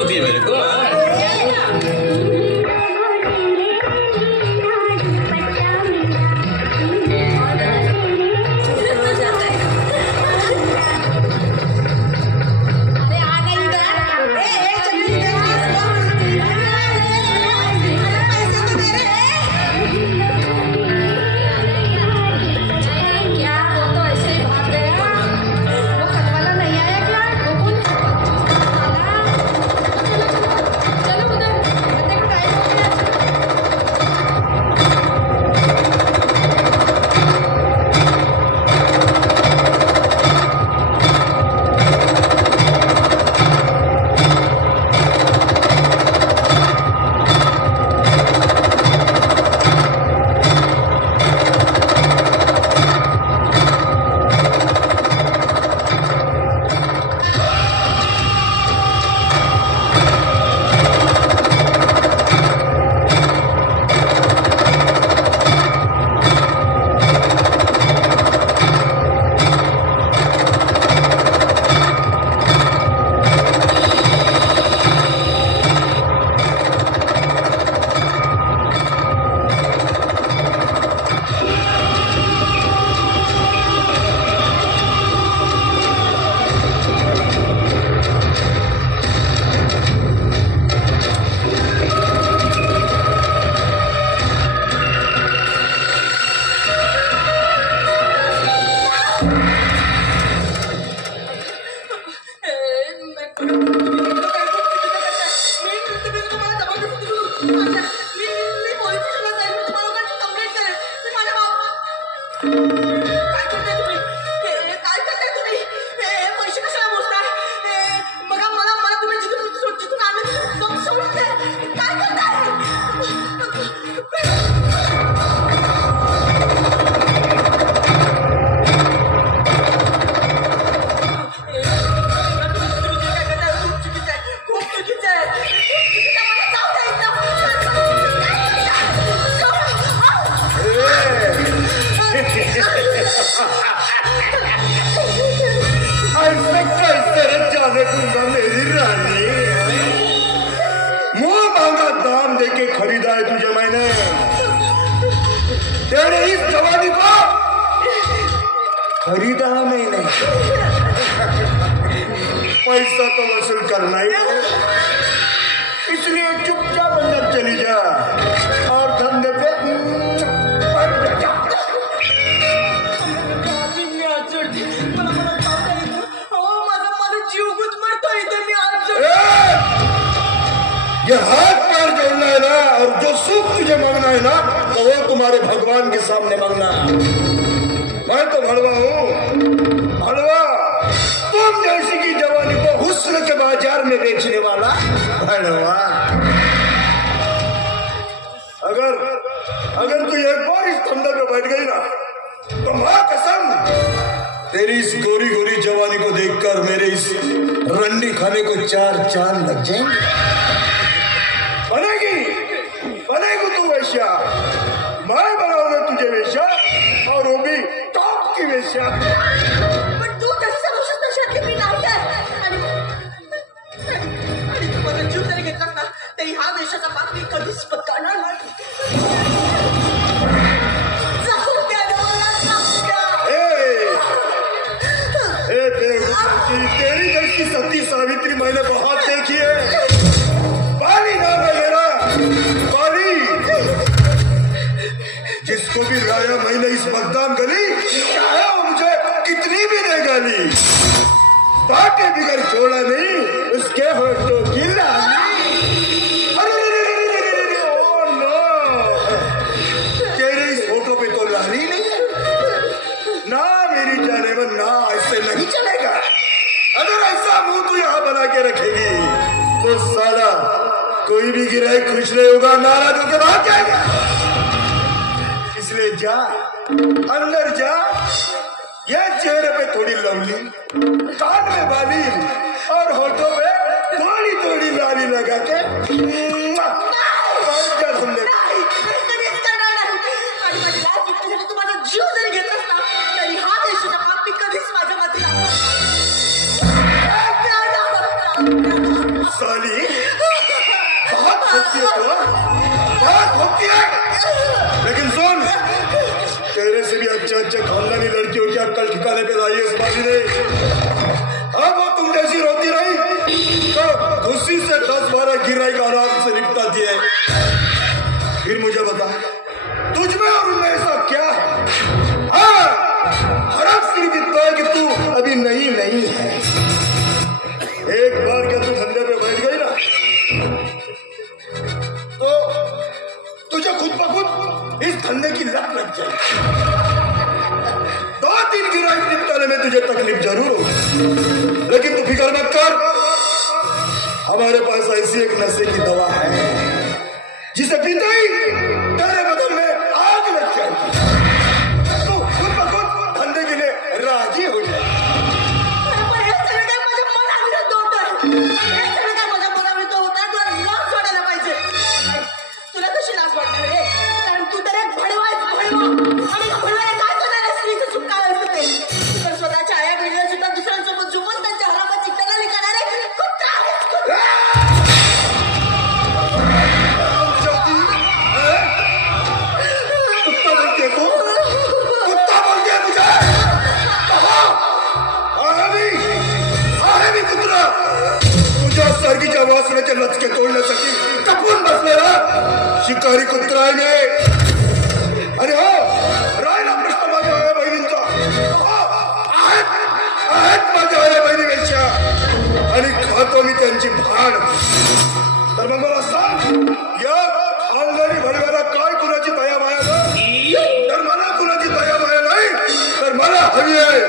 करती है मेरे को। पैसा तो वसूल करना ही है, इसलिए चुपचाप अंदर चली जा और धंधे पे ये हाथ पैर जोड़ना है ना, और जो सुख तुझे मांगना है ना तो वो तुम्हारे भगवान के सामने मांगना। मैं तो भड़वा हूँ, भड़वा। तुम जैसी की जवानी को हुस्न के बाजार में बेचने वाला भड़वा। अगर तू एक बार इस धंधे पे बैठ गई ना तो मां कसम तेरी इस गोरी गोरी जवानी को देखकर मेरे इस रंडी खाने को 4 चांद लग जाएंगे। बनेगी तू वेश्या, मैं बनाऊंगा तुझे वेश्या, और वो भी टॉप की वेश्या। पण तू कसं रोषच नशातली मी नाही आहे, आणि तू माझा जीव जरी घेतलास ना तरी हा वेश्याचा पाप मी कधीच पत्करणार नाही। जाऊ द्या ना मला, जाऊ द्या। तेरी जैसी सती सावित्री मैंने बहुत देखी है। पाली नाम है मेरा, पाली। जिसको भी लाया मैंने इस बदनाम गली, चाहे वो मुझे कितनी भी दे गाली, बाटे बिगर छोड़ा नहीं उसके होठों की लाली। ओ नो, तेरे इस होठों पे तो लाली नहीं है ना मेरी जाने में, ना ऐसे नहीं चलेगा। अगर ऐसा मुंह तू यहाँ बना के रखेगी तो साला कोई भी गिराई खुश नहीं होगा, नाराज होकर भाग जाएगा। इसलिए जा, अंदर जा। ये चेहरे पे थोड़ी लवली, कान में बाली और होठों पे थोड़ी थोड़ी लाली लगा के तुम्हाला जीव जरी घेतलास ना तरी हा देशाचा पाप मी कधीच माझ्या माती साली खोकती है तू, बहुत खोकती है। लेकिन सुन, तेरे से भी अच्छे खानदानी लड़कियों की अक्कल ठिकाने पे लाई है इस बाजी ने। अब वो तुम जैसी रोती रही तो खुशी से 10-12 गिराई का आराम से निपटाती है। फिर मुझे बता, तुझमें और उनमें ऐसा क्या है? हाँ, हरफ सिर्फ इतना है कि तू अभी नहीं है। एक बार क्या तू धंधे पे बैठ गई ना, तो तुझे खुद ब खुद इस धंधे की लत लग जाएगी। 2-3 गिराई निपटाने में तुझे तकलीफ जरूर होगी, लेकिन तू फिक्र मत कर। हमारे पास ऐसी एक नशे की दवा है जिसे पीते ही तेरे बदन में आग लग जाएगी। तू खुद ब खुद धंधे के लिए राजी हो जाएगी। की आवाज सुने के लच के तोड़ न सकी, कपून बसले ना शिकारी कुत्रा आहे। अरे हो, राहिला प्रश्न माझ्या आया बहिणींचा, आहेत माझ्या आया बहिणीपेक्षा, आणि खातो मी त्यांची भाण। तर मग मला सांग, या खानदानी भडव्याला काय कुणाची दया माया नाही? तर मला कुणाची दया माया नाही, तर मला हवी आहे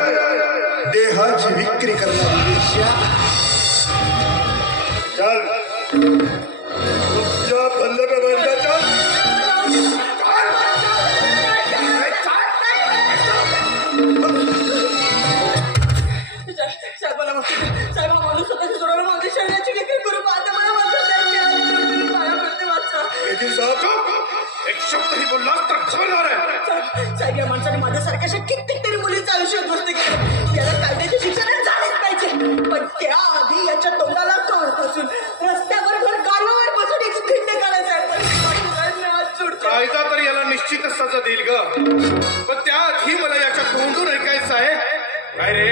देहाची विक्री करणारी वेश्या। चल चुपचाप धंधे पे बैठ जा। चल साहेब मला माफ करा साहेब, माणूस स्वतःच्या जोरावर माझ्या शरीराची विक्री करू पाहते, मला पाया पडते वाचा। लेकिन साहब एक शब्द ही बोलला तर खबरदार आहे। साहेब या माणसाने माझ्यासारख्या कित्येक मुलीचं आयुष्य उद्ध्वस्त केलं, याला कायद्याची शिक्षा झालीच पाहिजे। पण त्याआधी याच्या तोंडाला तोंड बसून रस्त्यावर गाडवावर बसून एक खिंडे काढायचा आहे। कायदा तर याला निश्चितच सजा देईल ग, पण त्याआधी मला याच्या तोंडून ऐकायचं आहे। काय रे,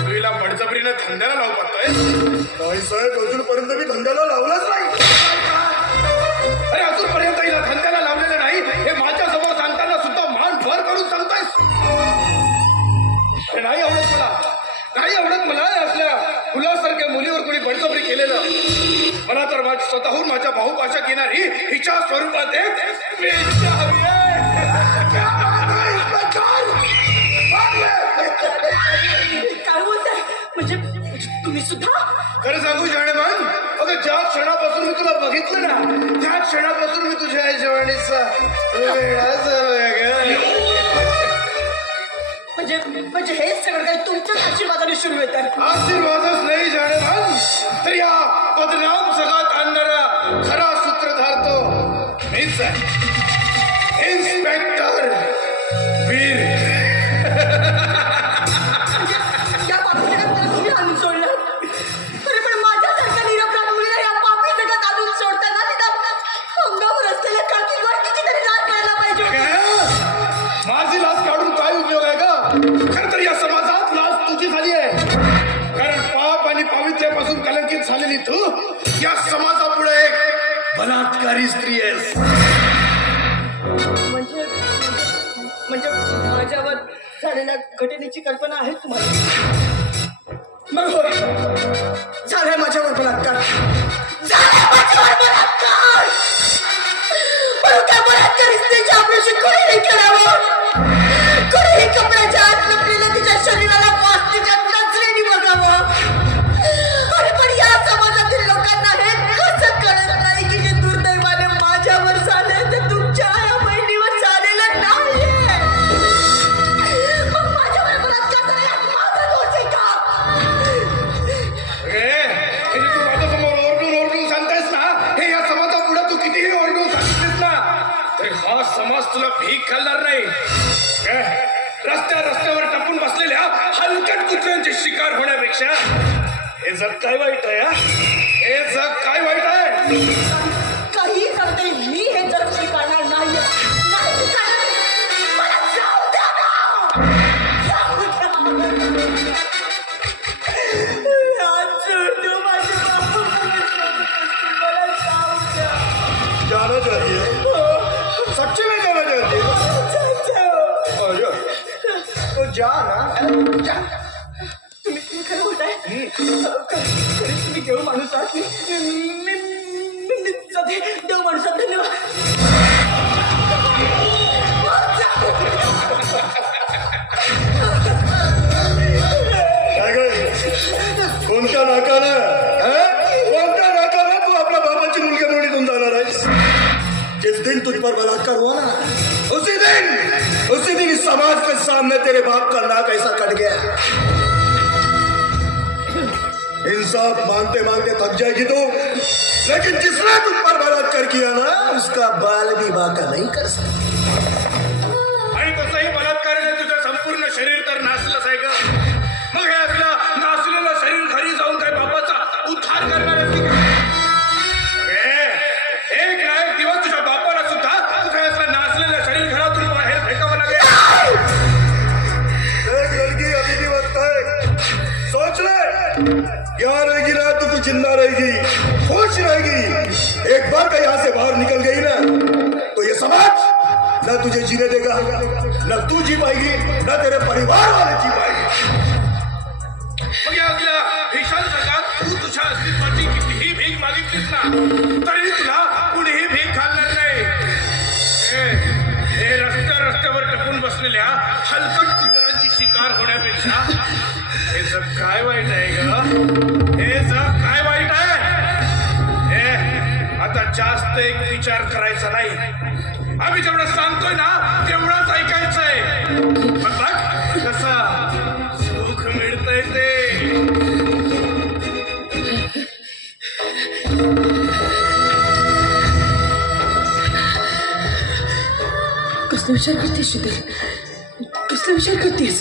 तू हिला बळजबरीनं धंद्याला लावू पाहतोय? नाही साहेब, अजूनपर्यंत मी धंद्याला लावलाच नाही। अरे अजूनपर्यंत हिला धंद्याला लावलेलं नाही हे माझ्या समोर सांगताना सुद्धा मान भर करून सांगतोयस? अरे नाही आवडत मला, नाही आवडत मला असल्या फुलासारख्या मुलीवर कोणी बळजबरी केलेलं। मला तर स्वतःहून माझ्या भाऊभाषा घेणारी हिच्या स्वरूपात काय बोलताय? म्हणजे तुम्ही सुद्धा? खरं सांगू जाणेमान, अगं ज्या क्षणापासून मी तुला बघितलं ना, त्या क्षणापासून मी तुझ्या जवानीचा वेळा झालोय। म्हणजे हेच सगळं काही तुमच्याच आशीर्वादाने सुरू येतात? आशीर्वादच नाही जाणेमान, तर या बदनाम जगात आणणारा खरा सूत्रधार तो मीच आहे, इन्स्पेक्टर वीर। या पापी जगात मला तुम्ही आणून सोडलं। अरे पण माझ्यासारख्या निरपराध मुलीला या पापी जगात आणून सोडताना तिला अंगावर असलेल्या काठी गोष्टीची तरी लाज करायला पाहिजे। माझी लाज काढून काय उपयोग आहे का? खरं तर या समाजात लाज तुझी झाली आहे, कारण पाप आणि पावित्र्यापासून कलंकित झालेली तू या समाजापुढे एक बलात्कारी स्त्री आहेस। म्हणजे माझ्यावर झालेल्या घटनेची कल्पना आहे तुम्हाला? मग होय, झालाय माझ्यावर बलात्कार, त्या बलात्कारी स्त्रीच्या आपल्याशी कोणीही करावं, कोणीही कपड्याच्या आत लपलेल्या तिच्या शरीराला पास्तीच्या नजरेने बघावं। अरे पण या समाजातील लोकांना हे कसं कळत नाही की जे दुर्दैवाने माझ्यावर झालं ते तुमच्या या बहिणीवर झालेलं नाहीये। मग माझ्यावर बलात्कार करायला माझा दोष आहे का? तू माझ्या समोर ओरडून सांगतेस ना, हे या समाजापुढे तू कितीही ओरडून सांगतेस ना, तर हा समाज तुला भीक घालणार नाही। रस्त्यावर टपून बसलेल्या हलकट कुत्र्यांची शिकार होण्यापेक्षा हे जग काय वाईट आहे? हे जग काय वाईट आहे? काही तुम्ही देव माणूस आहात. मी जाते. देव माणूस आहात. धन्यवाद. कोणत्या नाकानं तू आपल्या बाबाची मुलगी मुलीतून जाणार आहेस? जिस दिन तुझ पर बलात्कार हुआ ना, उसी दिन इस समाज के सामने तेरे बाप का नाक ऐसा कट गया. इंसाफ मांगते मांगते थक जाएगी तू, लेकिन जिसने तुझ पर बलात्कार किया ना, उसका बाल भी बाका नहीं कर सकता. आणि तसंही बलात्काराने तुझं संपूर्ण शरीर तर नासलंच आहे का? मग हे आपलं नासलेलं शरीर घरी जाऊन काय बापाचा उद्धार करणार आहे का? एक ना एक दिवस तुझ्या बापाला सुद्धा तुझ्या आपलं नासलेलं शरीर घरातून बाहेर फेकावं लागेल. एक लड़की अभी भी बचता है, सोच ले. यहाँ रहेगी ना तो तू जिंदा रहेगी, खुश रहेगी. एक बार का यहाँ से बाहर निकल गई ना, तो ये समाज न तुझे जीने देगा, न तू जी पाएगी, न तेरे परिवार वाले जी पाएंगे. मग या आपल्या भीषण जगात तू तुझ्या अस्तित्वाची कितीही भीक मागितलीस ना, तरी तुला कुणीही भीक घालणार नाही. हे रस्त्यावर टपून बसलेल्या हलकट कुत्र्यांची शिकार होण्यापेक्षा हे जग काय वाईट आहे ग? हे जग काय वाईट आहे? आता जास्त एक विचार करायचा नाही. आम्ही जेवढं सांगतोय ना तेवढंच ऐकायचंय. पण बघ कसं सुख मिळतंय ते. कसला विचार करतेस शीतल? कसला विचार करतेस?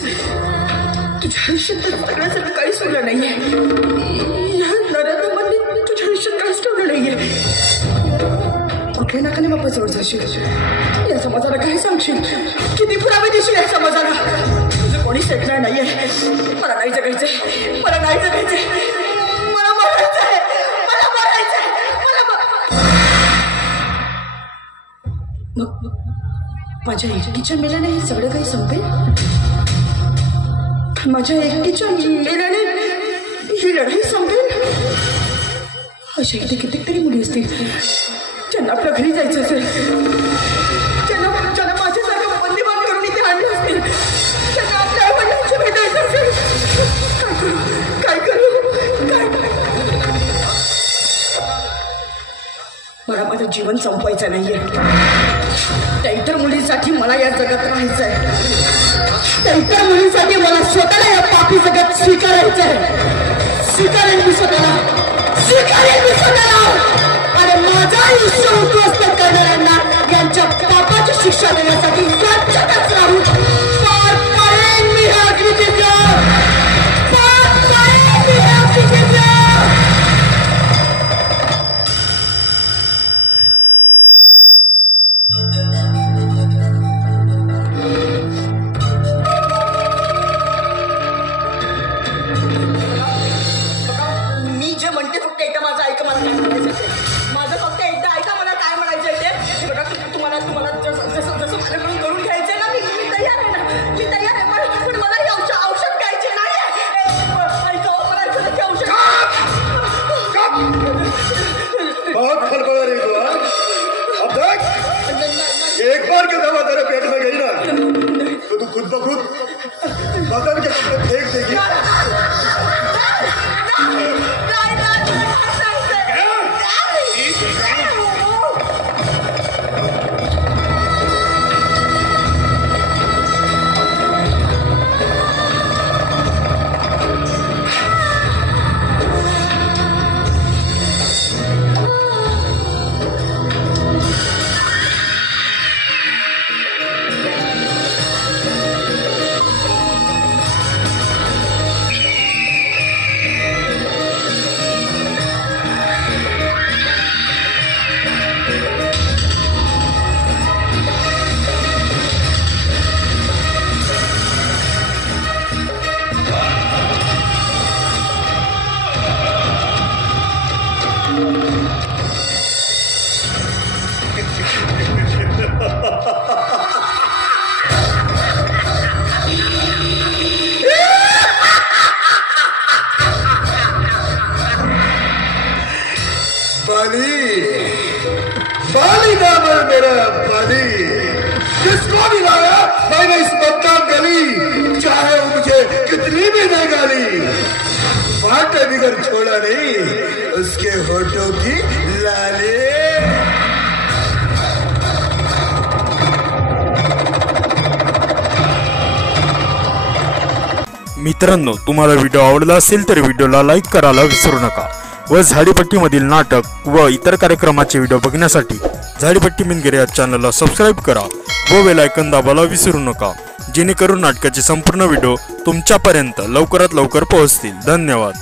तुझ्या आयुष्यात तर सगळ्यासाठी काहीच ठेवलं नाहीये. या नरकामध्ये तुझ्या आयुष्यात काहीच ठेवलं नाहीये. कुठल्या नाकाने बापाजवळ जाशील? या समाजाला काय सांगशील? किती पुरावे देशील या समाजाला? तुझं कोणीच ऐकणार नाहीये. मला नाही जगायचंय. मला नाही जगायचंय. मला मरायचंय. मला मरायचंय. मग माझ्या एकटीच्या मेल्याने हे सगळं काही संपेल? माझ्या एकटीच्या मेल्याने ही लढाई संपेल? अशा इथे कितीक तरी मुली असतील त्यांना आपल्या घरी जायचं असेल, ज्यांना माझ्यासारखं बंदीबान करून इथे आणले असतील, त्यांना आपल्या आईवडिलांची भेटायचं असेल. काय करू? मला माझं जीवन संपवायचं नाहीये. त्या इतर मुलींसाठी मला या जगात राहायचंय. त्या इतर मुलींसाठी मला स्वतःला या पापी जगात स्वीकारायचंय. स्वीकारेन मी स्वतःला. आणि माझं आयुष्य उद्ध्वस्त करणाऱ्यांना यांच्या पापाची शिक्षा देण्यासाठी स्वच्छताच राहून पार पाडेन मी हा अग्निदिव्य. पार पाडेन मी हा अग्निदिव्य. मी जे म्हणते फक्त एकदा माझं ऐका. मला काय म्हणायचं माझं फक्त एकदा ऐका. मला काय म्हणायचं ते बघा. तुम्हाला जसं माझ्याकडून करून घ्यायचंय ना, मी तयार आहे ना. मी तयार आहे. पण मला हे औषध घ्यायचे नाही. ऐका मला औषधाचे औषध. बहुत फड़फड़ा रही तू. अब देख, एक बार के दवा तेरे पेट में गई ना तो तू खुद ब खुद बदन के फेंक देगी. बाली बाली नाम है मेरा बाली। किसको भी लाया मैंने इस बदनाम गली, चाहे वो मुझे कितनी भी दे गाली, फाटे बिगर छोड़ा नहीं उसके होठों की लाली। मित्रांनो, तुम्हाला व्हिडिओ आवडला असेल तर व्हिडिओला लाईक करायला विसरू नका व झाडीपट्टीमधील नाटक व इतर कार्यक्रमाचे व्हिडिओ बघण्यासाठी झाडीपट्टी मिनगिरे या चॅनलला सबस्क्राईब करा व बेल आयकॉन दाबायला विसरू नका, जेणेकरून नाटकाचे संपूर्ण व्हिडिओ तुमच्यापर्यंत लवकरात लवकर पोहोचतील। धन्यवाद।